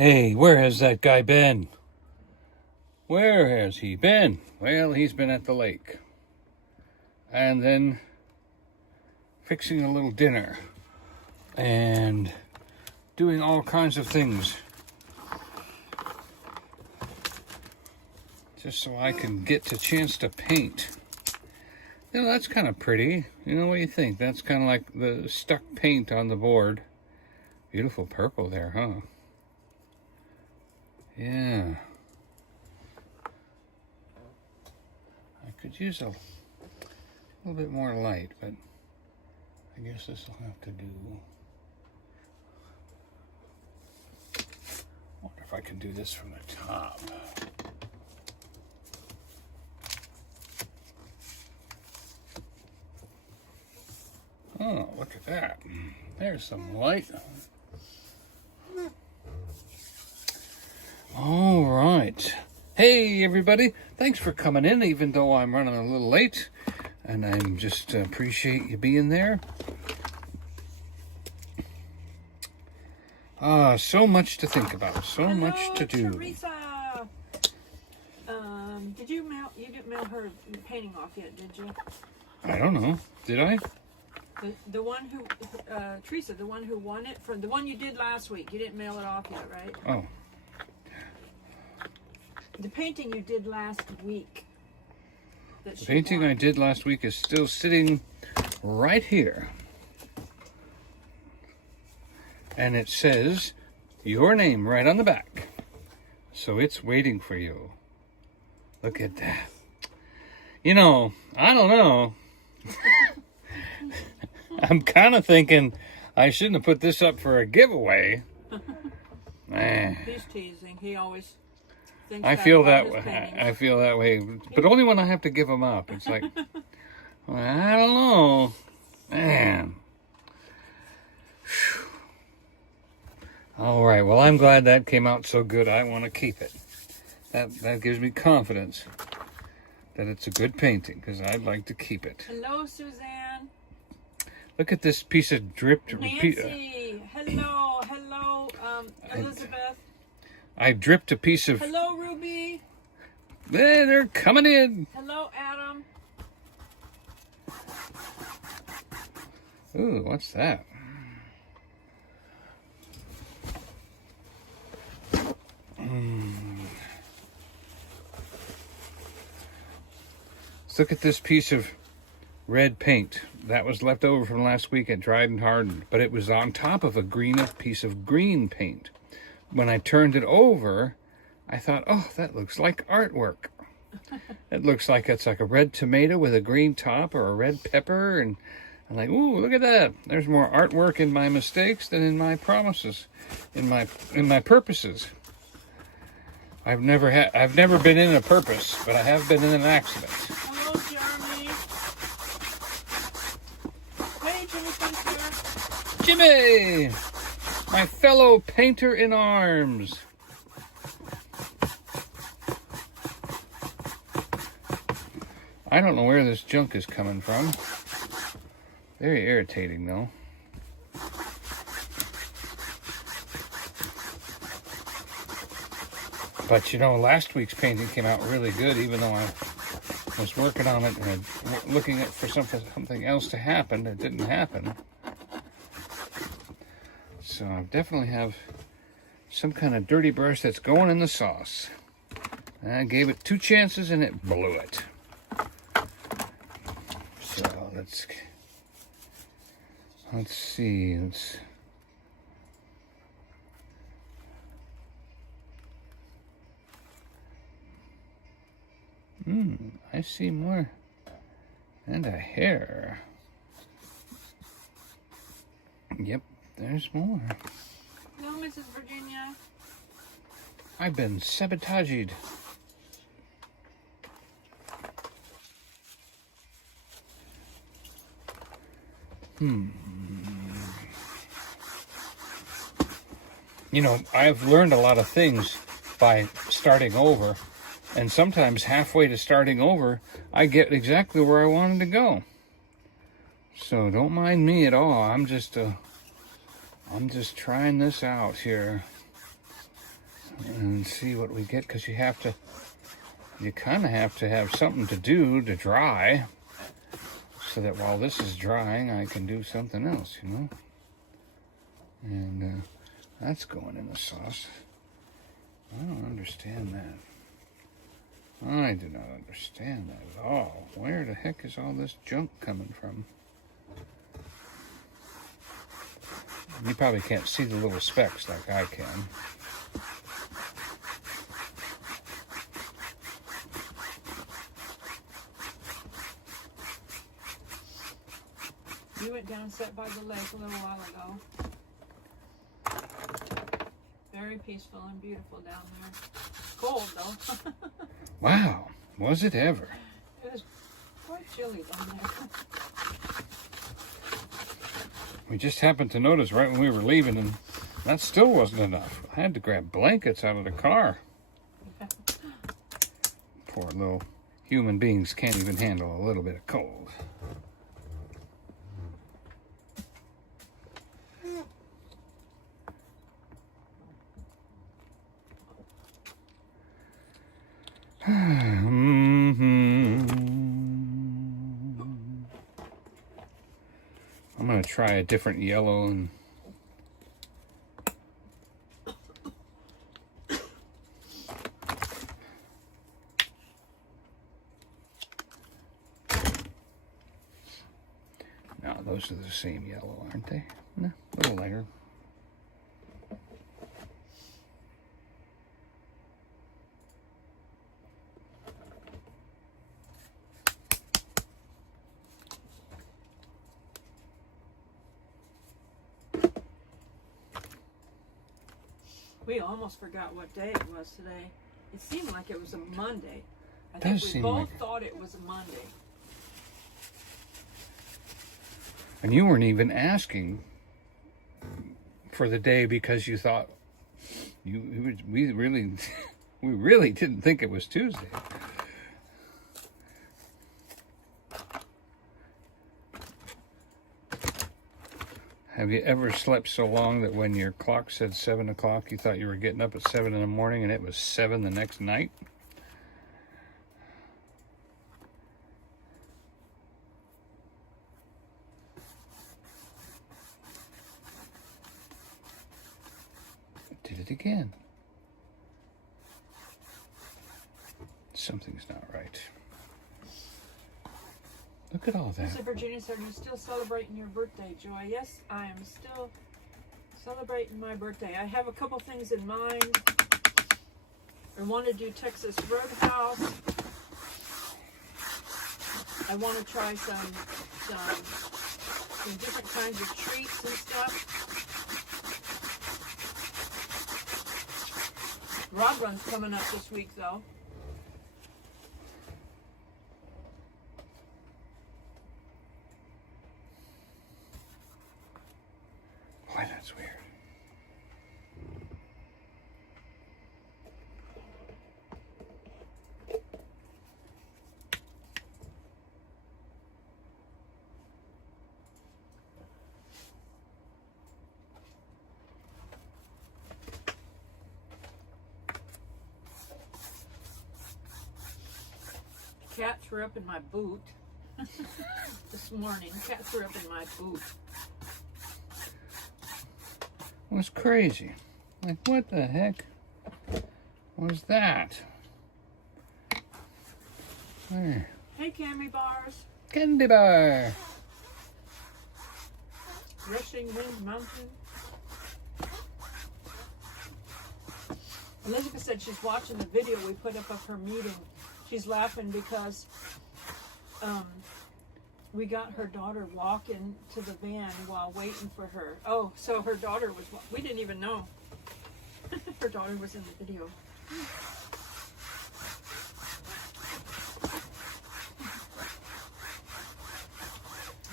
Hey, where has that guy been? Where has he been? Well, he's been at the lake. And then fixing a little dinner. And doing all kinds of things. Just so I can get a chance to paint. You know, that's kind of pretty. You know, what do you think? That's kind of like the stuck paint on the board. Beautiful purple there, huh? Yeah. I could use a little bit more light, but I guess this will have to do. I wonder if I can do this from the top. Oh, look at that. There's some light. All right. Hey, everybody. Thanks for coming in, even though I'm running a little late. And I'm just appreciate you being there. So much to think about. So Hello, much to do. Teresa. You didn't mail her painting off yet, did you? I don't know. Did I? The one who, Teresa, the one who won it, from the one you did last week. You didn't mail it off yet, right? Oh. The painting you did last week. The painting I did last week is still sitting right here. And it says your name right on the back. So it's waiting for you. Look at that. You know, I don't know. I'm kind of thinking I shouldn't have put this up for a giveaway. He's teasing. He always thinks I feel that way. I feel that way, but only when I have to give them up. It's like, well, I don't know, man. Whew. All right. Well, I'm glad that came out so good. I want to keep it. That gives me confidence that it's a good painting because I'd like to keep it. Hello, Suzanne. Look at this piece of dripped. Nancy. Hello. Elizabeth. I dripped a piece of. Hello, Ruby. They're coming in. Hello, Adam. Ooh, what's that? Let's look at this piece of red paint that was left over from last week. It dried and hardened, but it was on top of a piece of green paint. When I turned it over, I thought, oh, that looks like artwork. It looks like it's like a red tomato with a green top or a red pepper. And I'm like, ooh, look at that. There's more artwork in my mistakes than in my promises, in my purposes. I've never been in a purpose, but I have been in an accident. Hello, Jeremy. Hey, Jimmy Painter. Jimmy! My fellow painter in arms. I don't know where this junk is coming from. Very irritating, though. But, you know, last week's painting came out really good, even though I was working on it and looking for something else to happen. It didn't happen. So I definitely have some kind of dirty brush that's going in the sauce. And I gave it 2 chances and it blew it. So let's see. I see more. And a hair. Yep. There's more. Hello, Mrs. Virginia. I've been sabotaged. You know, I've learned a lot of things by starting over. And sometimes halfway to starting over, I get exactly where I wanted to go. So don't mind me at all. I'm just trying this out here. and see what we get, because you kind of have to have something to do to dry, so that while this is drying, I can do something else, you know? And that's going in the sauce. I don't understand that. I do not understand that at all. Where the heck is all this junk coming from? You probably can't see the little specks like I can. You went down and sat by the lake a little while ago. Very peaceful and beautiful down there. Cold though. Wow, was it ever? It was quite chilly down there. We just happened to notice right when we were leaving, and that still wasn't enough. I had to grab blankets out of the car. Poor little human beings can't even handle a little bit of cold. I'm going to try a different yellow and no, those are the same yellow, aren't they? No, a little lighter. We almost forgot what day it was today. It seemed like it was a Monday. I think Does we seem both like it. thought it was a Monday. And you weren't even asking for the day because you thought we really didn't think it was Tuesday. Have you ever slept so long that when your clock said 7 o'clock, you thought you were getting up at 7 in the morning and it was 7 the next night? I did it again. Something's not right. Look at all that. So Virginia said, "Are you still celebrating your birthday, Joy?" Yes, I am still celebrating my birthday. I have a couple things in mind. I want to do Texas Roadhouse. I want to try some different kinds of treats and stuff. Rod Run's coming up this week, though. Boy, that's weird. Cats were up in my boot this morning. Cats were up in my boot. It was crazy. Like, what the heck was that? There. Hey, Cammy Bars. Candy bar. Rushing Wind Mountain. Elizabeth said she's watching the video we put up of her meeting. She's laughing because we got her daughter walking to the van while waiting for her. Oh, so her daughter was, we didn't even know. Her daughter was in the video.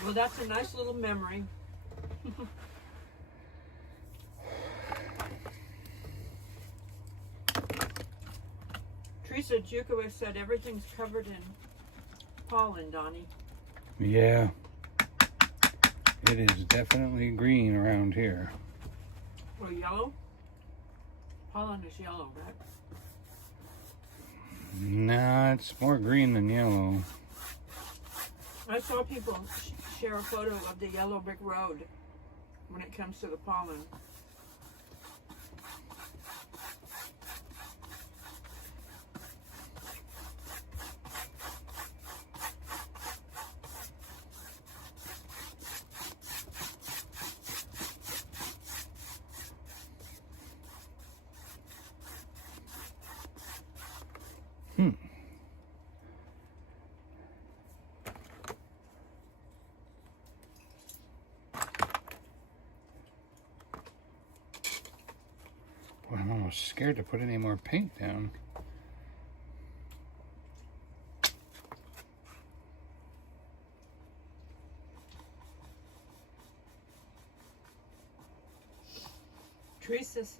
Well, that's a nice little memory. Teresa Jukowicz said everything's covered in pollen, Donnie. Yeah. It is definitely green around here. Or yellow? pollen is yellow, right? Nah, it's more green than yellow. I saw people share a photo of the yellow brick road when it comes to the pollen. Boy, I'm almost scared to put any more paint down. Teresa's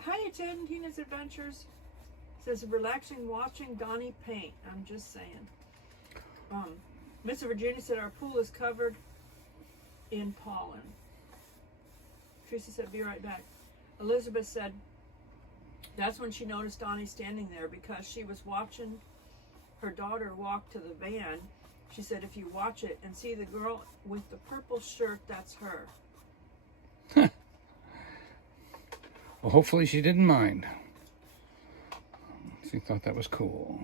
hi, Ted and Tina's Adventures. Says relaxing watching Donny paint. I'm just saying. Miss Virginia said our pool is covered in pollen. Teresa said, be right back. Elizabeth said, that's when she noticed Donnie standing there because she was watching her daughter walk to the van. She said, if you watch it and see the girl with the purple shirt, that's her. Well, hopefully she didn't mind. She thought that was cool.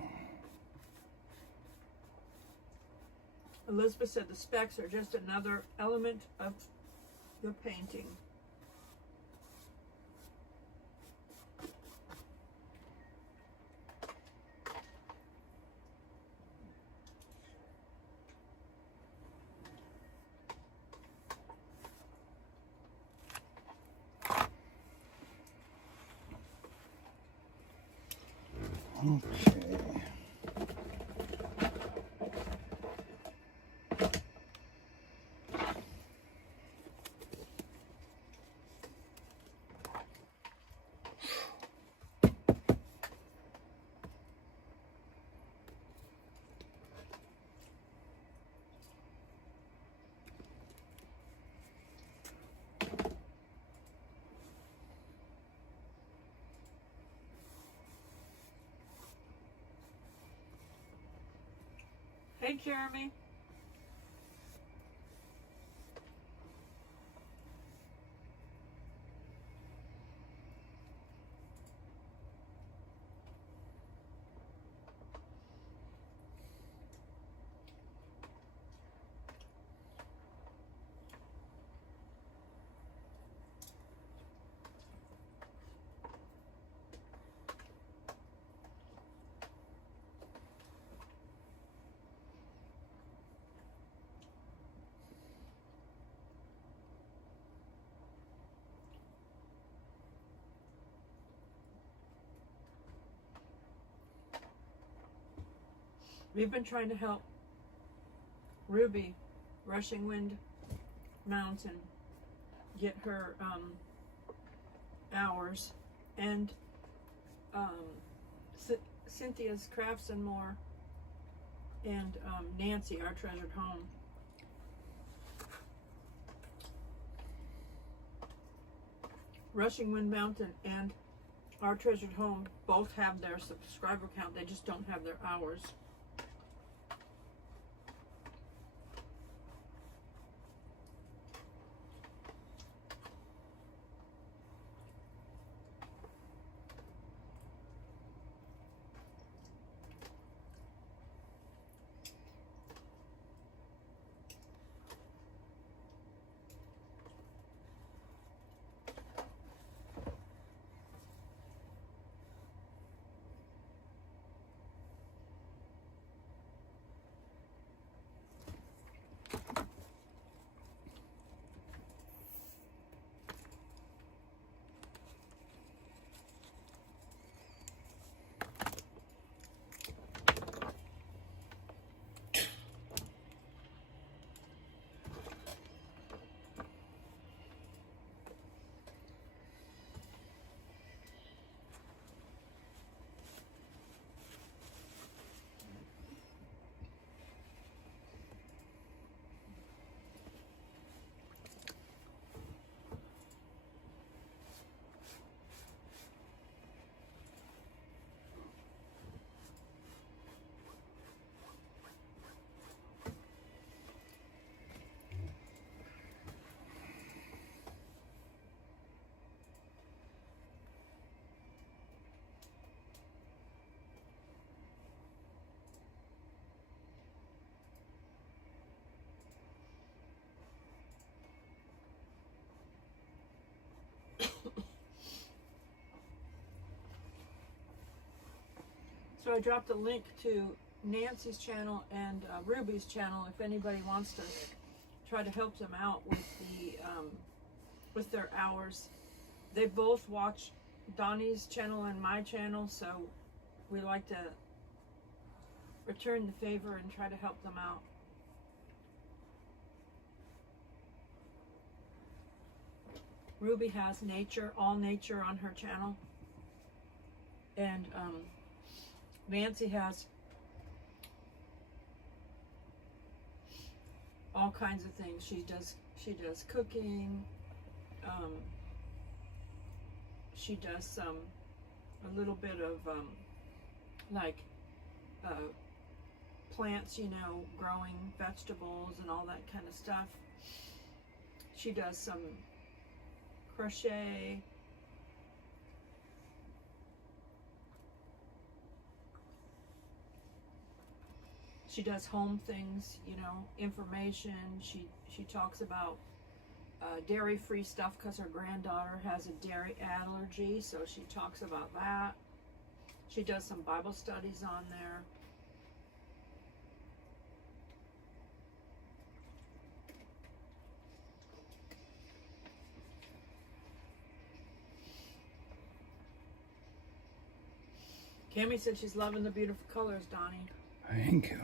Elizabeth said the specks are just another element of the painting. Okay. Hey, Jeremy. We've been trying to help Ruby, Rushing Wind Mountain, get her hours, and Cynthia's Crafts and More, and Nancy, Our Treasured Home. Rushing Wind Mountain and Our Treasured Home both have their subscriber count, they just don't have their hours. So I dropped a link to Nancy's channel and Ruby's channel if anybody wants to try to help them out with their hours. They both watch Donnie's channel and my channel, so we like to return the favor and try to help them out. Ruby has nature, all nature on her channel. And Nancy has all kinds of things. She does cooking. She does a little bit of plants, you know, growing vegetables and all that kind of stuff. She does some crochet. She does home things, you know, information. She talks about dairy-free stuff because her granddaughter has a dairy allergy, so she talks about that. She does some Bible studies on there. Cammie said she's loving the beautiful colors, Donnie. Thank you.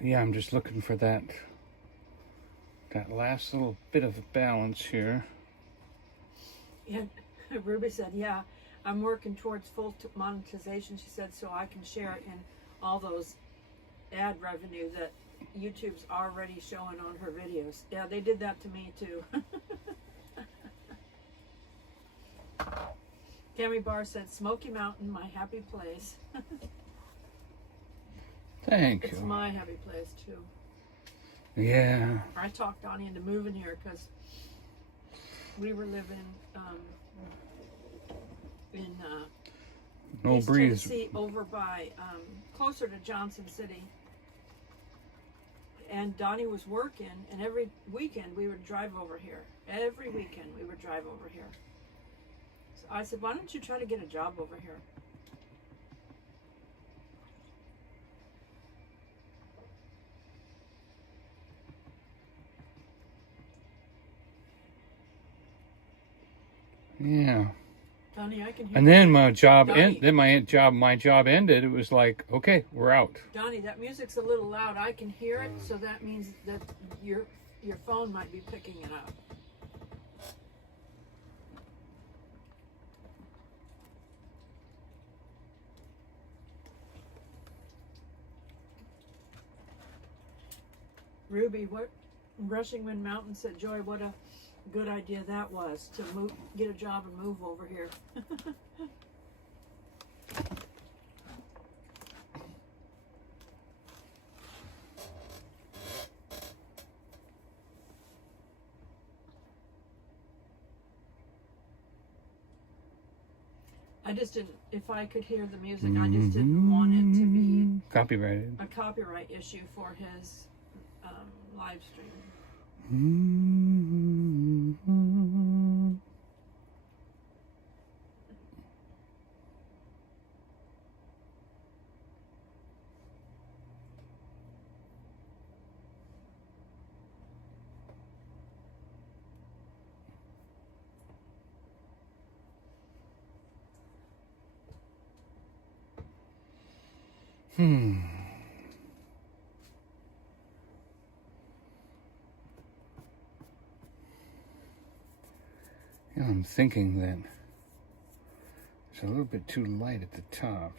Yeah, I'm just looking for that last little bit of balance here. Yeah, Ruby said, yeah, I'm working towards full monetization, she said, so I can share it in all those ad revenue that YouTube's already showing on her videos. Yeah, they did that to me too. Cammie Barr said, Smoky Mountain, my happy place. Thank It's you. my happy place too. Yeah. I talked Donnie into moving here because we were living in No East breeze. Tennessee, over by closer to Johnson City. And Donnie was working, and every weekend we would drive over here. Every weekend we would drive over here. So I said, why don't you try to get a job over here? Yeah. Donnie, I can hear And then my job Donnie. my job ended. It was like, okay, we're out. Donnie, that music's a little loud. I can hear it, so that means that your phone might be picking it up. Ruby, what Rushing Wind Mountain said, Joy, what a good idea that was to move, get a job and move over here. I just didn't, if I could hear the music, I just didn't want it to be Copyrighted. a copyright issue for his live stream. Yeah, I'm thinking that it's a little bit too light at the top.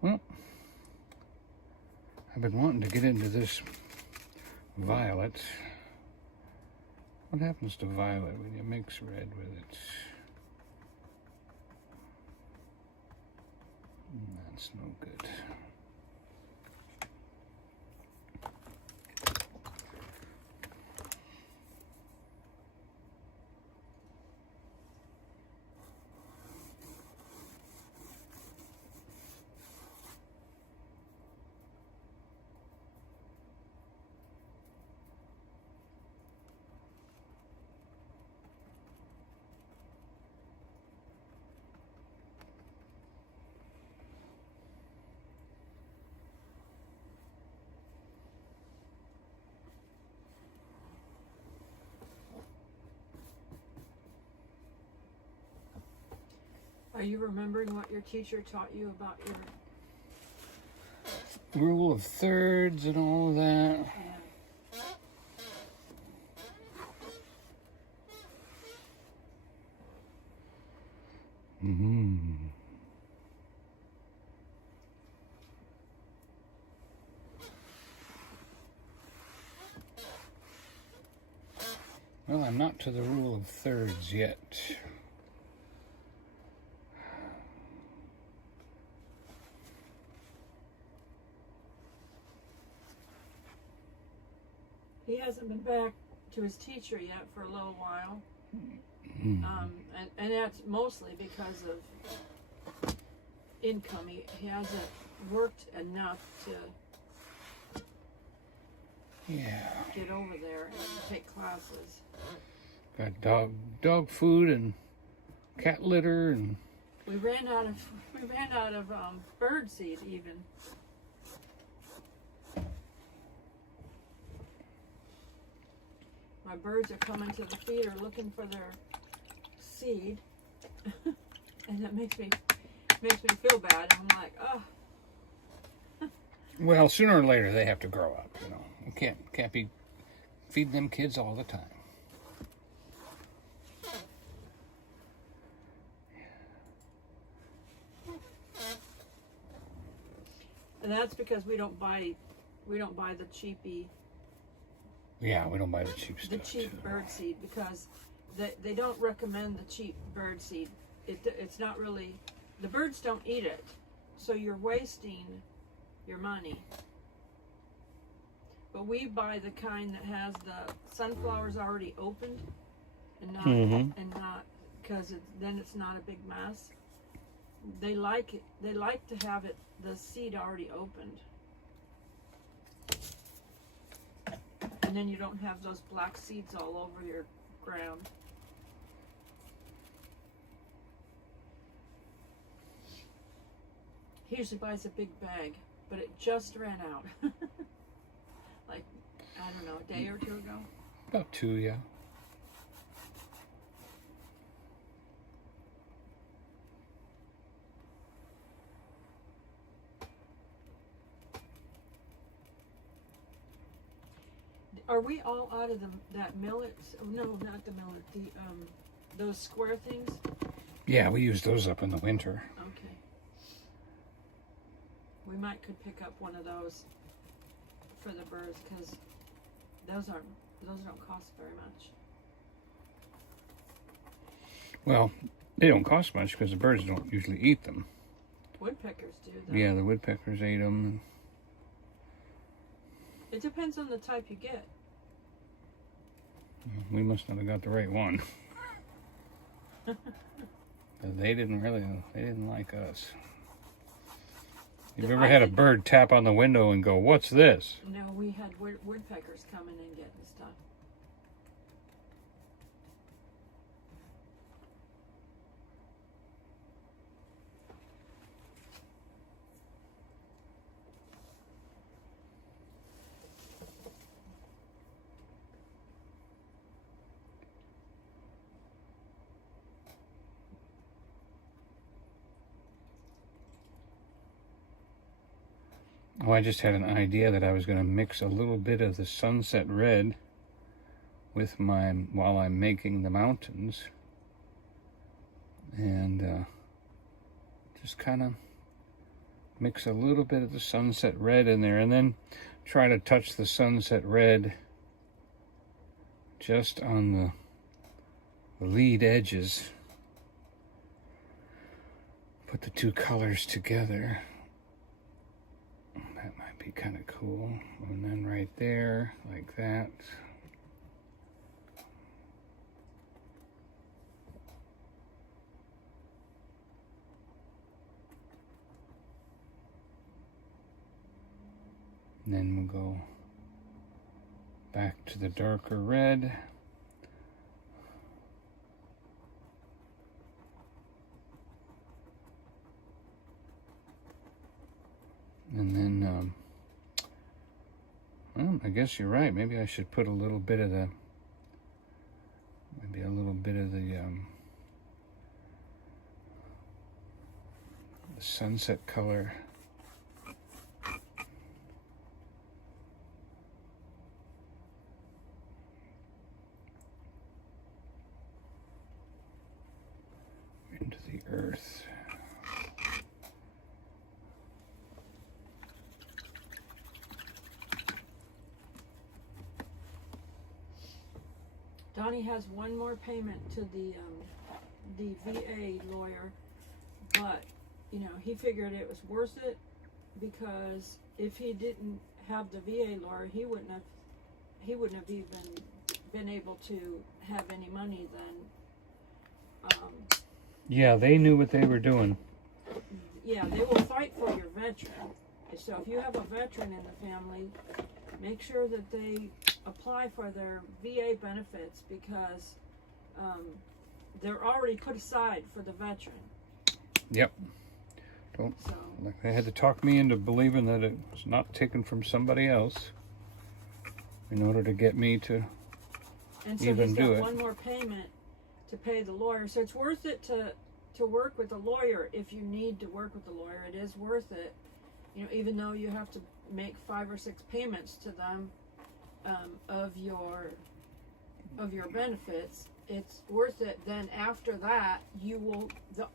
Well, I've been wanting to get into this violet. What happens to violet when you mix red with it? That's no good. Are you remembering what your teacher taught you about your... Rule of thirds and all of that. Yeah. Mm-hmm. Well, I'm not to the rule of thirds yet. He hasn't been back to his teacher yet for a little while. And that's mostly because of income. He hasn't worked enough to get over there and take classes. Got dog food and cat litter, and We ran out of bird seed even. My birds are coming to the feeder looking for their seed, and that makes me feel bad. I'm like, oh. well, sooner or later they have to grow up. You know, you can't be feeding them kids all the time. And that's because we don't buy the cheapy. Yeah, we don't buy the cheap stuff. The cheap bird seed, because they don't recommend the cheap bird seed. It's not really, the birds don't eat it, so you're wasting your money. But we buy the kind that has the sunflowers already opened, and not because then it's not a big mess. They like it. They like to have the seed already opened. And then you don't have those black seeds all over your ground. He usually buys a big bag, but it just ran out. Like, I don't know, a day or two ago? About 2, yeah. Are we all out of that millet? No, not the millet. Those square things. Yeah, we use those up in the winter. Okay. We could pick up one of those for the birds, because those don't cost very much. Well, they don't cost much because the birds don't usually eat them. Woodpeckers do, though. Yeah, the woodpeckers ate them. It depends on the type you get. We must not have got the right one. They didn't like us. You've ever had a bird tap on the window and go, "What's this?" No, we had woodpeckers coming and getting stuff. Oh, I just had an idea that I was going to mix a little bit of the sunset red with while I'm making the mountains, and just kind of mix a little bit of the sunset red in there, and then try to touch the sunset red just on the lead edges. Put the two colors together. That might be kind of cool. And then right there, like that. And then we'll go back to the darker red. And then, well, I guess you're right. Maybe I should put a little bit of the, the sunset color. Into the earth. Donnie has one more payment to the VA lawyer, but you know, he figured it was worth it because if he didn't have the VA lawyer, he wouldn't have even been able to have any money then. Yeah, they knew what they were doing. Yeah, they will fight for your veteran. So if you have a veteran in the family, make sure that they apply for their VA benefits because they're already put aside for the veteran. Yep. Like they had to talk me into believing that it was not taken from somebody else in order to get me to and so even he's do got it. one more payment to pay the lawyer. So it's worth it to work with a lawyer if you need to work with a lawyer. It is worth it. You know, even though you have to make 5 or 6 payments to them of your benefits, it's worth it. Then after that,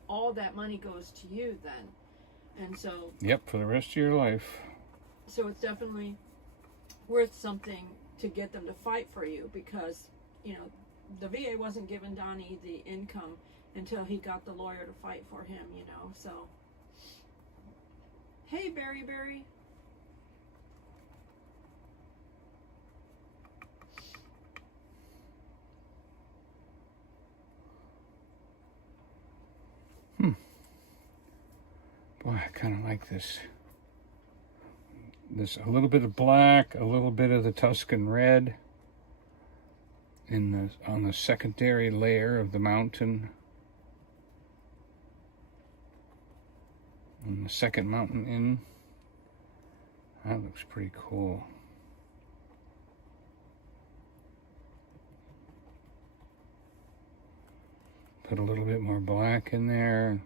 all that money goes to you then, and so. Yep, for the rest of your life. So it's definitely worth something to get them to fight for you because you know the VA wasn't giving Donnie the income until he got the lawyer to fight for him. You know, so. Hey, Berry. Boy, I kind of like this. There's a little bit of black, a little bit of the Tuscan red on the secondary layer of the mountain. And the second mountain in. That looks pretty cool. Put a little bit more black in there.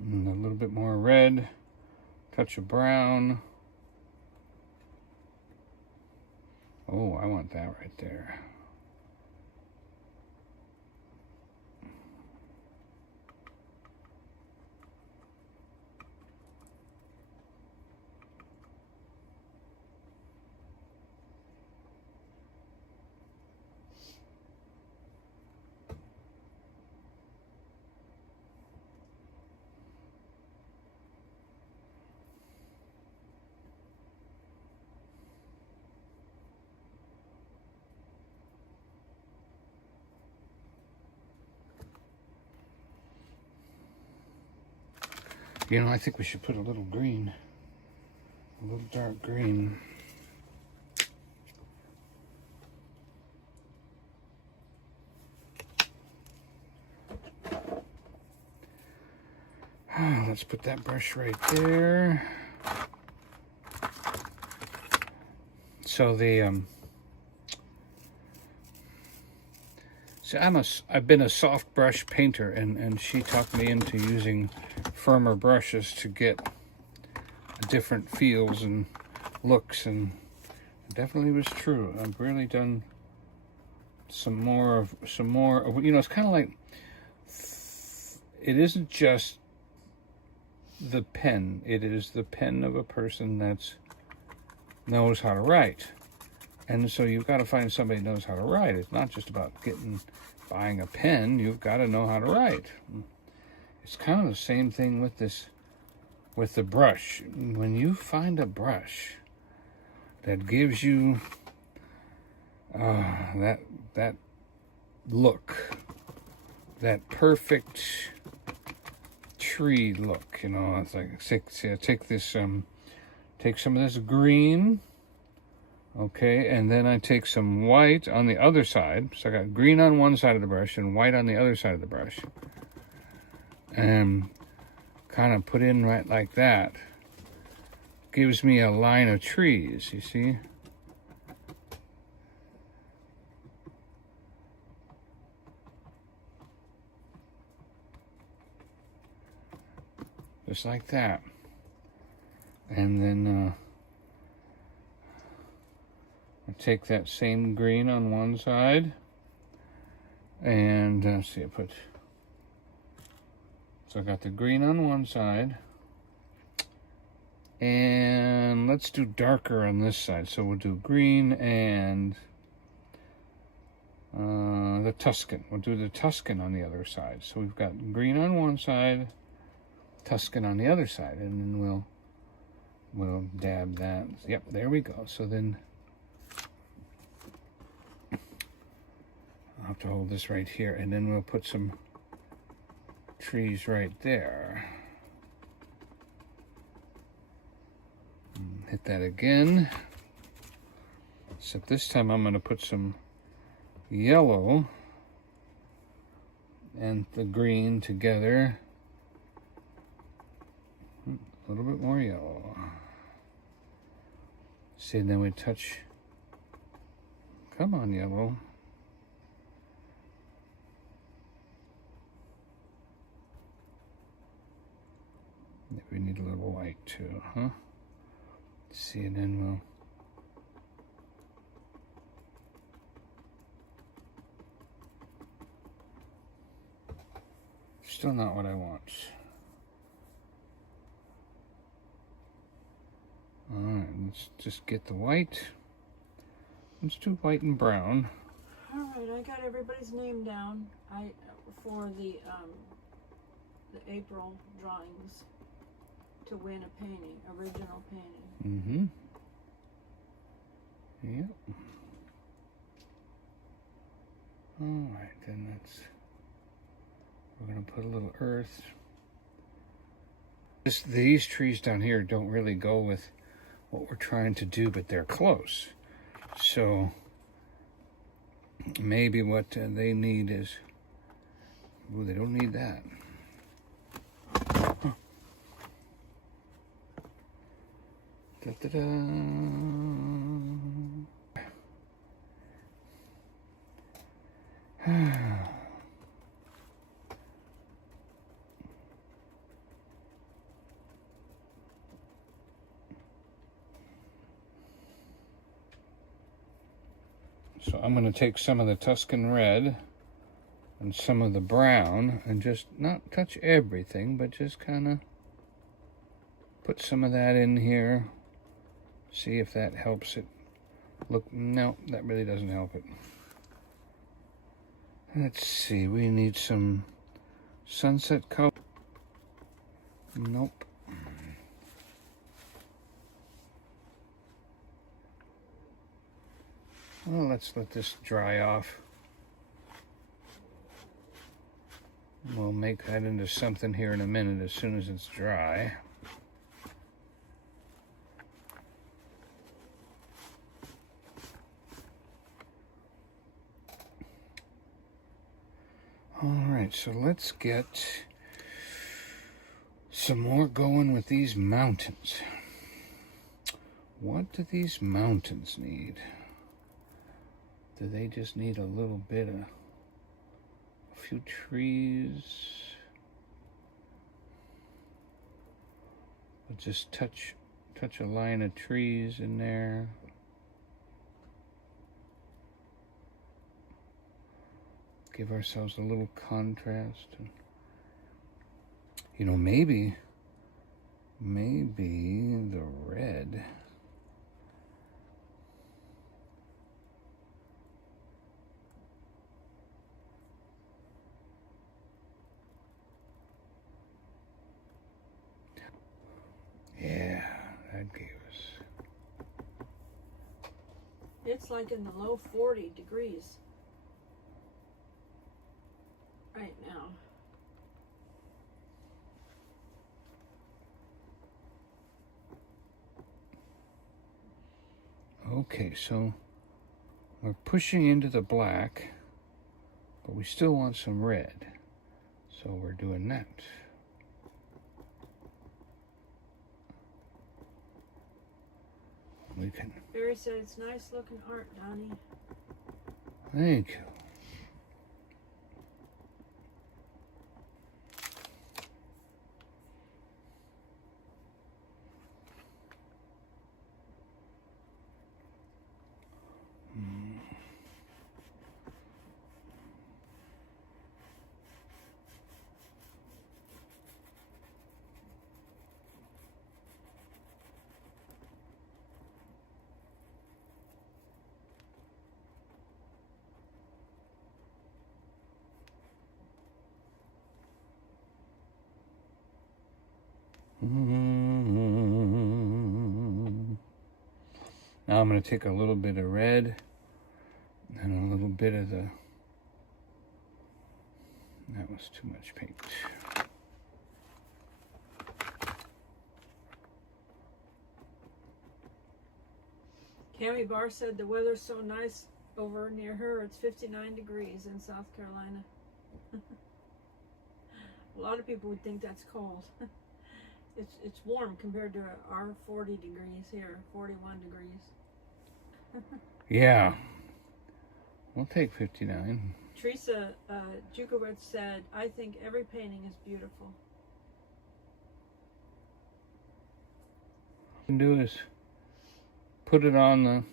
And a little bit more red, touch of brown. Oh, I want that right there. You know, I think we should put a little green, a little dark green. Let's put that brush right there. So I've been a soft brush painter, and she talked me into using firmer brushes to get different feels and looks, and it definitely was true. I've really done some more. You know, it's kind of like it isn't just the pen; it is the pen of a person that knows how to write. And so you've got to find somebody who knows how to write. It's not just about buying a pen. You've got to know how to write. It's kind of the same thing with the brush. When you find a brush that gives you that look, that perfect tree look, you know, it's like take some of this green. Okay, and then I take some white on the other side. So I got green on one side of the brush and white on the other side of the brush. And kind of put in right like that. Gives me a line of trees, you see? just like that. And then I take that same green on one side, and let's see, so I got the green on one side, and let's do darker on this side. So we'll do green and the Tuscan. We'll do the Tuscan on the other side. So we've got green on one side, Tuscan on the other side, and then we'll dab that. Yep, there we go. So then I'll have to hold this right here, and then we'll put some trees right there. Hit that again. Except this time I'm going to put some yellow and the green together. A little bit more yellow. See, and then we touch. Come on, yellow. Maybe we need a little white too, huh? See, and then we'll still not what I want. All right, let's just get the white. Let's do white and brown. All right, I got everybody's name down. For the April drawings to win a painting, original painting. Yep. All right, then we're gonna put a little earth. These trees down here don't really go with what we're trying to do, but they're close. So maybe what they need is, oh, they don't need that. Da-da-da. So I'm going to take some of the Tuscan red and some of the brown and just not touch everything, but just kind of put some of that in here. See if that helps it look. No, that really doesn't help it. Let's see, we need some sunset color. Nope. Well, let's let this dry off. We'll make that into something here in a minute as soon as it's dry. All right, so let's get some more going with these mountains. What do these mountains need? Do they just need a little bit of a few trees? We'll just touch a line of trees in there. Give ourselves a little contrast. You know, maybe the red. Yeah, that gave us. It's like in the low 40 degrees right now. Okay, so we're pushing into the black, but we still want some red. So we're doing that. We can. Barry said it's nice looking art, Donnie. Thank you. Now I'm going to take a little bit of red and a little bit of the... That was too much paint. Cammy Barr said the weather's so nice over near her. It's 59 degrees in South Carolina. A lot of people would think that's cold. It's warm compared to our 40 degrees here, 41 degrees. Yeah. We'll take 59. Teresa Jukowitz said, I think every painting is beautiful. What you can do is put it on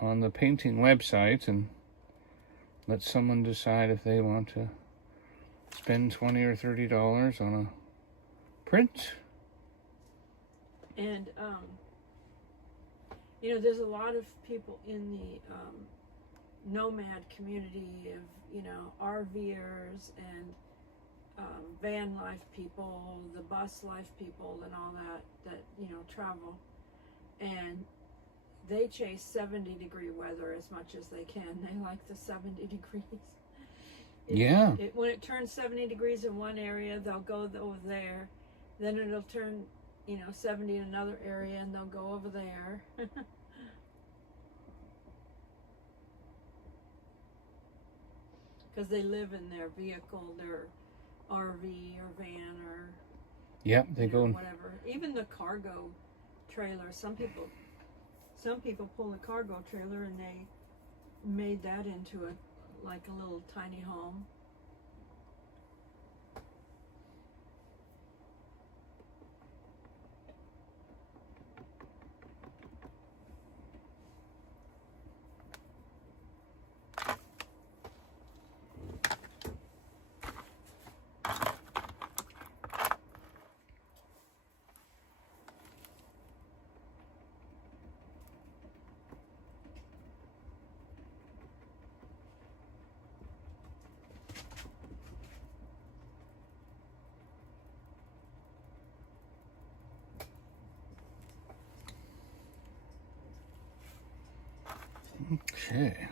the painting website and let someone decide if they want to spend $20 or $30 on a print. And you know, there's a lot of people in the nomad community of, you know, RVers and van life people, the bus life people and all that, you know, travel. And they chase 70-degree weather as much as they can. They like the 70 degrees. Yeah. When it turns 70 degrees in one area, they'll go over there. Then it'll turn, you know, 70 in another area, and they'll go over there. Because they live in their vehicle, their RV or van or Yep, they go whatever. Even the cargo trailer. Some people pull a cargo trailer and they made that into like a little tiny home. Okay.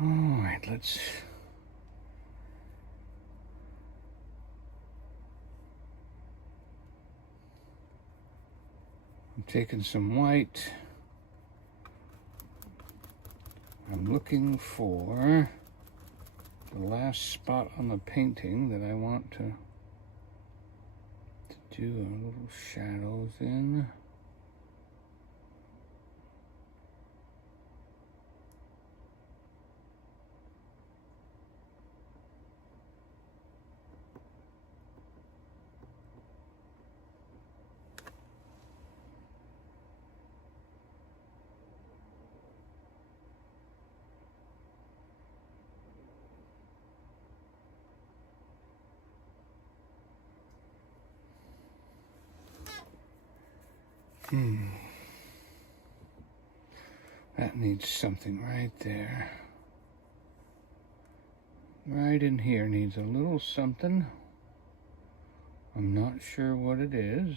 All right, let's... I'm taking some white. I'm looking for the last spot on the painting that I want to do a little shadows in. That needs something right there. Right in here needs a little something. I'm not sure what it is.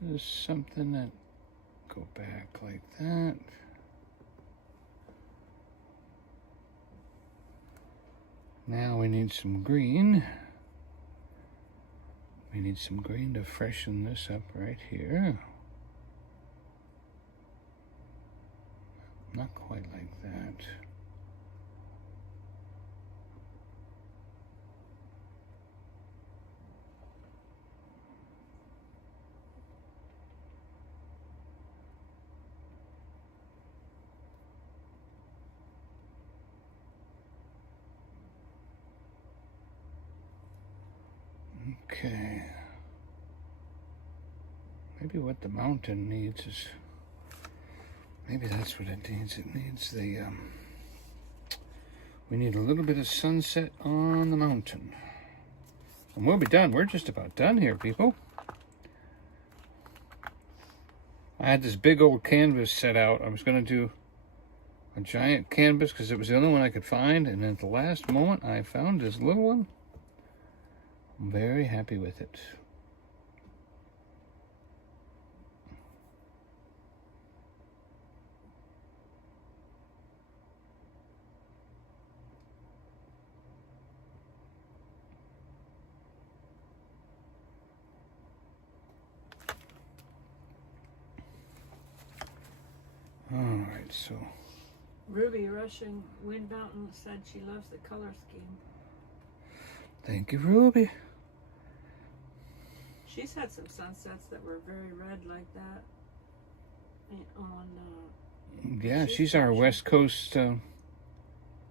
There's something that go back like that. Now we need some green. We need some green to freshen this up right here. Not quite like that. Okay. Maybe what the mountain needs is, maybe that's what it needs. It needs the, we need a little bit of sunset on the mountain. And we'll be done. We're just about done here, people. I had this big old canvas set out. I was going to do a giant canvas because it was the only one I could find. And at the last moment, I found this little one. I'm very happy with it. All right, so Ruby Russian Wind Mountain said she loves the color scheme. thank you, Ruby. She's had some sunsets that were very red like that. And on Yeah, she's our West Coast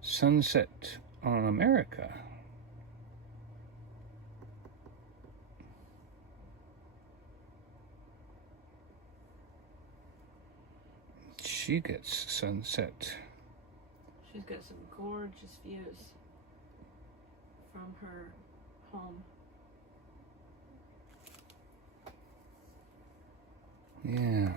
sunset on America. She gets sunset. she's got some gorgeous views from her home. Yeah.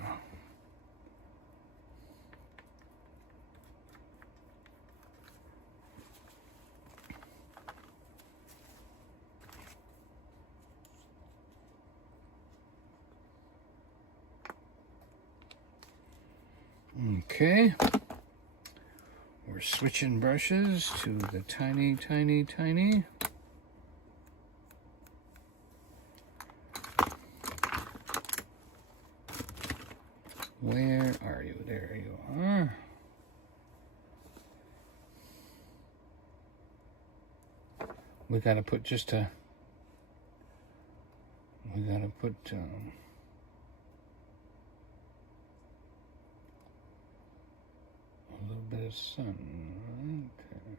Okay. We're switching brushes to the tiny, tiny, tiny. Where are you? There you are. We gotta put just a, we gotta put, a little bit of sun. Okay.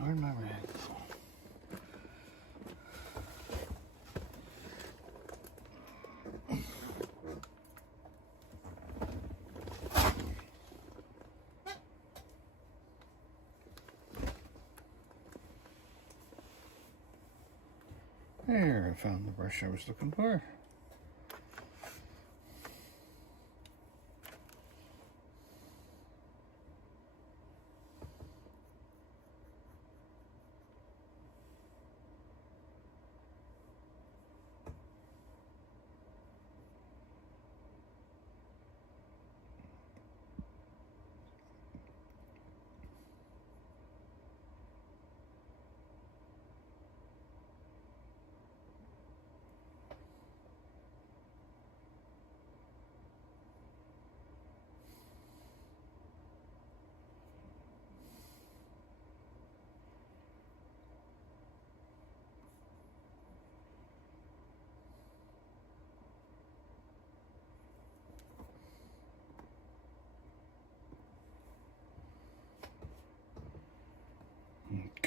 Where'd my rag fall? There, I found the brush I was looking for.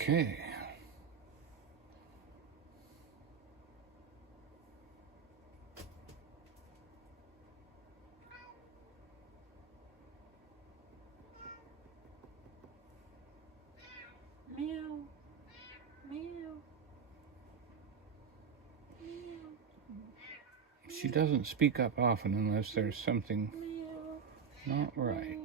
Okay. Meow. Meow. Meow. She doesn't speak up often unless there's something Meow. not right.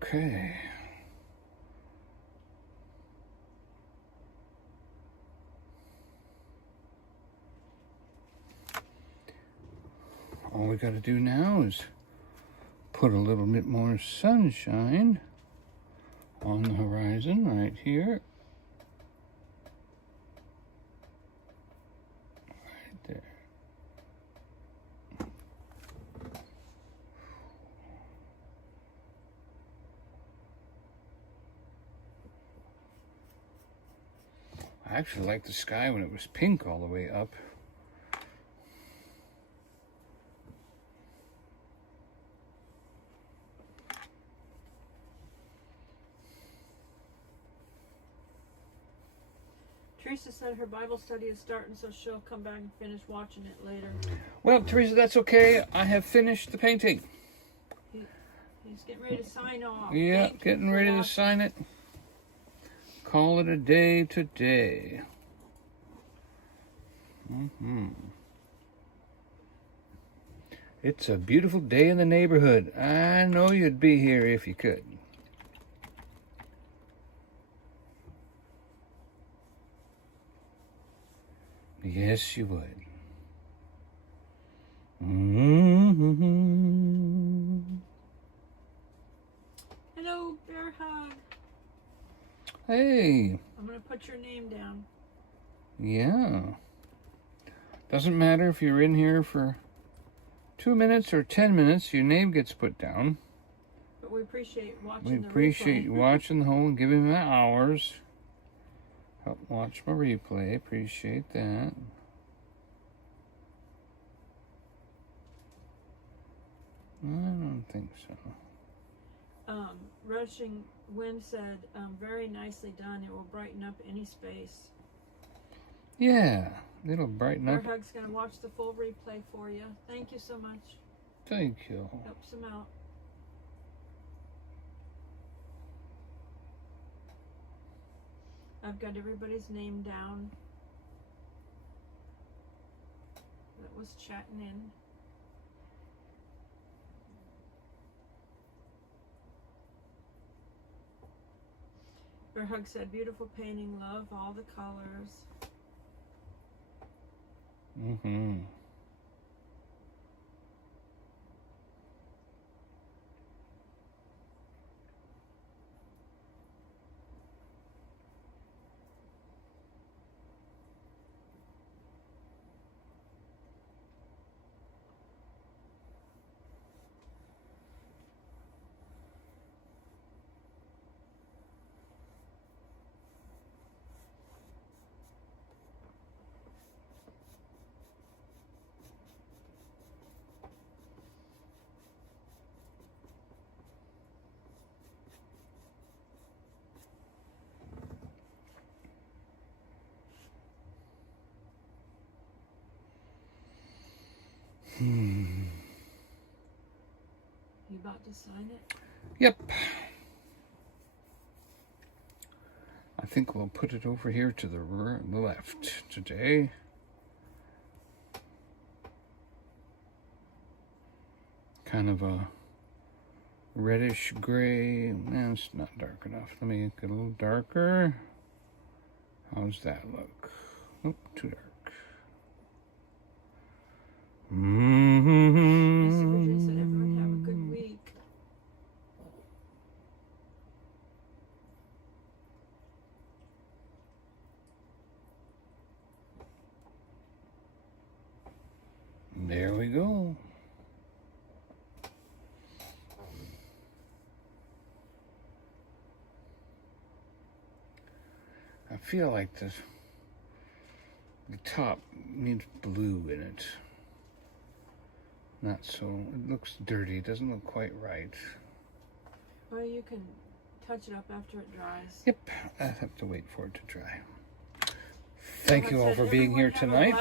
Okay. All we got to do now is put a little bit more sunshine on the horizon right here. Right there. I actually liked the sky when it was pink all the way up. Teresa said her Bible study is starting, so she'll come back and finish watching it later. Well, Teresa, that's okay. I have finished the painting. He's getting ready to sign off. Yeah, Thank you getting for ready to watching. sign it. Call it a day today. It's a beautiful day in the neighborhood. I know you'd be here if you could. Yes, you would. Hello, bear hug. Hey. I'm going to put your name down. Yeah. Doesn't matter if you're in here for 2 minutes or 10 minutes, your name gets put down. But we appreciate watching We the appreciate replay. you watching the whole and giving me hours. Help watch my replay. Appreciate that. I don't think so. Rushing Wind said, very nicely done. It will brighten up any space. Yeah, it'll brighten Bear up. Hug's going to watch the full replay for you. Thank you so much. Thank you. Helps him out. I've got everybody's name down that was chatting in. Bear Hug said, beautiful painting, love all the colors. You about to sign it? Yep. I think we'll put it over here to the left today. Kind of a reddish gray. No, it's not dark enough. Let me get a little darker. How's that look? Oop, too dark. Mr. Bridget said, everyone have a good week. There we go. I feel like the top needs blue in it. Not so, it looks dirty. It doesn't look quite right. Well, you can touch it up after it dries. Yep, I have to wait for it to dry. Thank you all for being here tonight.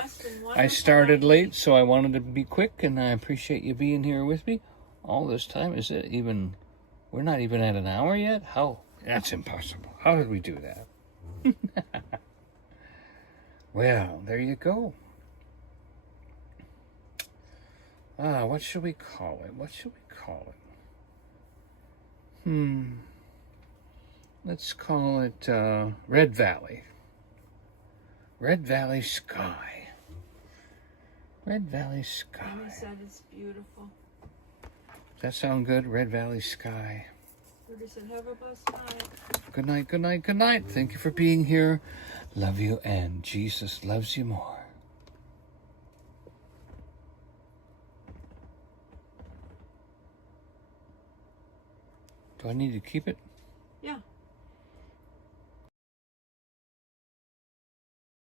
I started late, so I wanted to be quick, and I appreciate you being here with me all this time. Is it even, we're not even at an hour yet? How? That's impossible. How did we do that? Well, there you go. What should we call it? What should we call Let's call it Red Valley. Red Valley Sky. Red Valley Sky. Mommy said it's beautiful. Does that sound good? Red Valley Sky. Rudy said, have a blessed night. Good night, good night, good night. Thank you for being here. Love you, and Jesus loves you more. Do I need to keep it? Yeah.